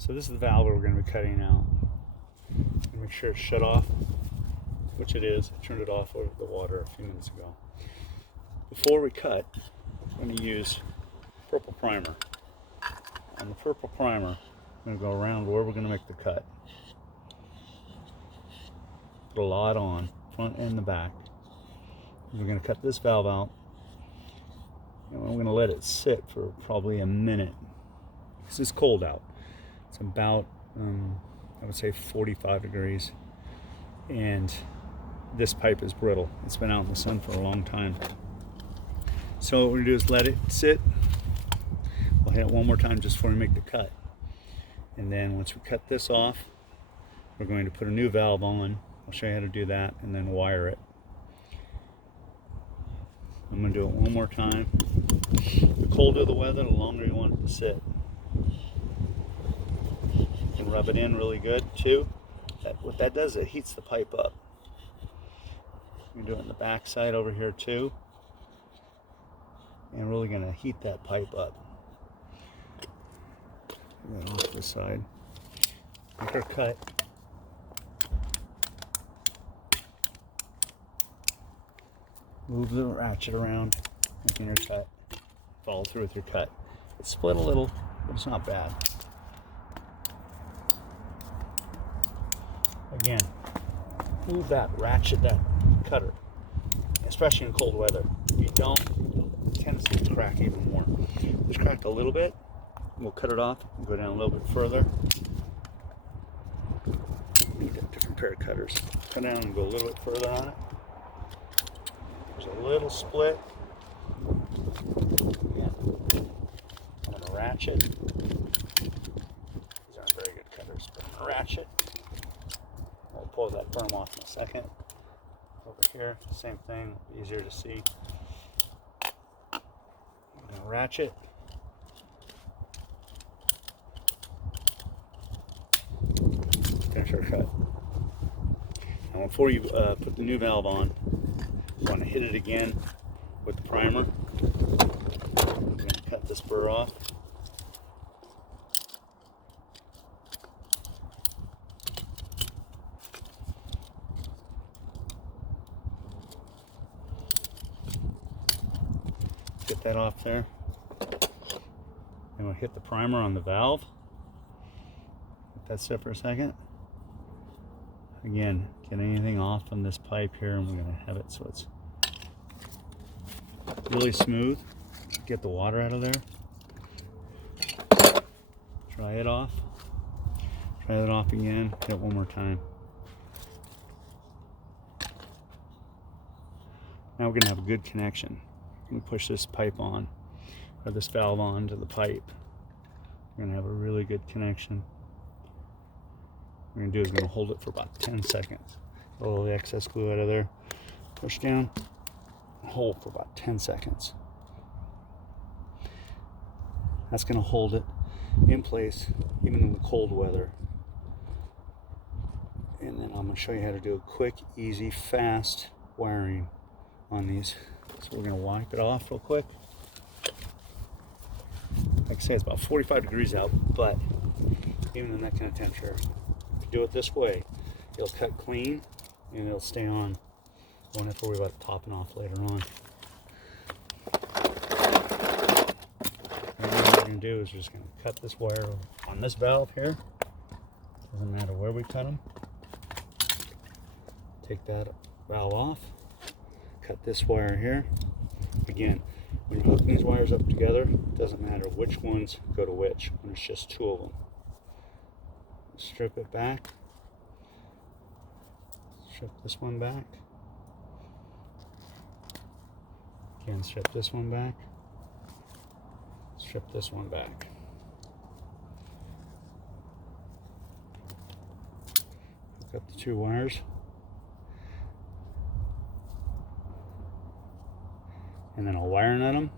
So this is the valve we're going to be cutting out. Make sure it's shut off, which it is. I turned it off over the water a few minutes ago. Before we cut, I'm going to use purple primer. On the purple primer, I'm going to go around where we're going to make the cut. Put a lot on, front and the back. We're going to cut this valve out, and we're going to let it sit for probably a minute. This is cold out. It's about, I would say 45 degrees, and this pipe is brittle. It's been out in the sun for a long time. So what we're going to do is let it sit. We'll hit it one more time just before we make the cut. And then once we cut this off, we're going to put a new valve on. I'll show you how to do that, and then wire it. I'm going to do it one more time. The colder the weather, the longer you want it to sit. You can rub it in really good too. What that does, it heats the pipe up. You can do it on the back side over here too. And really going to heat that pipe up. Get that off this side. Make our cut. Move the ratchet around, making your cut. Follow through with your cut. It's split a little, but it's not bad. Again, move that ratchet, that cutter, especially in cold weather. If you don't, it tends to crack even more. Just cracked a little bit. We'll cut it off and go down a little bit further. Need a different pair of cutters. Cut down and go a little bit further on it. There's a little split. Again, I'm going to ratchet. These aren't very good cutters, but I'm going to ratchet. We'll pull that berm off in a second. Over here, same thing, easier to see. I'm going to ratchet. Finish our cut. Now before you put the new valve on, you want to hit it again with the primer. I'm going to cut this burr off. Get that off there. Then we'll hit the primer on the valve. Let that sit for a second. Again, get anything off on this pipe here, and we're going to have it so it's really smooth. Get the water out of there. Try it off. Try it off again. Hit it one more time. Now we're going to have a good connection. We push this pipe on, or this valve on to the pipe. We're going to have a really good connection. What we're going to do is we're going to hold it for about 10 seconds. Get all the excess glue out of there. Push down, hold for about 10 seconds. That's going to hold it in place even in the cold weather. And then I'm going to show you how to do a quick, easy, fast wiring on these. So we're going to wipe it off real quick. Like I say, it's about 45 degrees out, but even in that kind of temperature, if you do it this way, it'll cut clean and it'll stay on. Won't have to worry about it popping off later on. And what we're going to do is we're just going to cut this wire on this valve here. Doesn't matter where we cut them. Take that valve off. Cut this wire here. Again, when you're hooking these wires up together, it doesn't matter which ones go to which when it's just two of them. Strip it back. Strip this one back. Again, strip this one back. Strip this one back. Hook up the two wires. And then I'll wire nut them.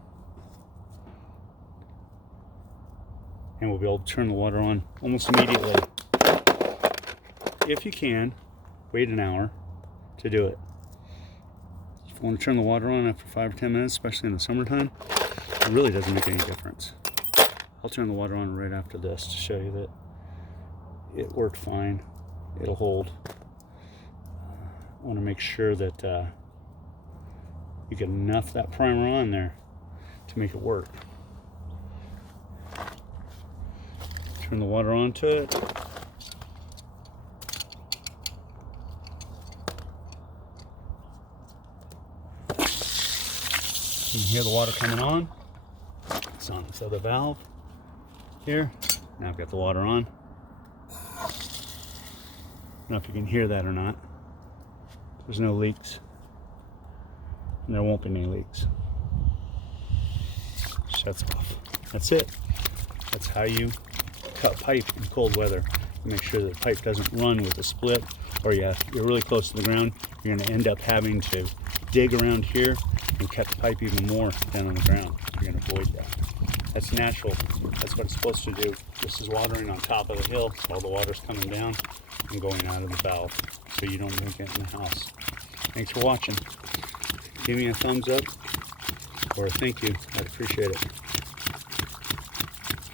And we'll be able to turn the water on almost immediately. If you can, wait an hour to do it. If you want to turn the water on after 5 or 10 minutes, especially in the summertime, it really doesn't make any difference. I'll turn the water on right after this to show you that it worked fine. It'll hold. I want to make sure that you get enough of that primer on there to make it work. Turn the water onto it. You can hear the water coming on. It's on this other valve here. Now I've got the water on. I don't know if you can hear that or not. There's no leaks. And there won't be any leaks. Shuts off. That's it. That's how you cut pipe in cold weather. Make sure that the pipe doesn't run with a split, or you're really close to the ground. You're going to end up having to dig around here and cut the pipe even more down on the ground. You're going to avoid that. That's natural. That's what it's supposed to do. This is watering on top of the hill, so all the water's coming down and going out of the valve, so you don't drink it in the house. Thanks for watching. Give me a thumbs up or a thank you. I'd appreciate it.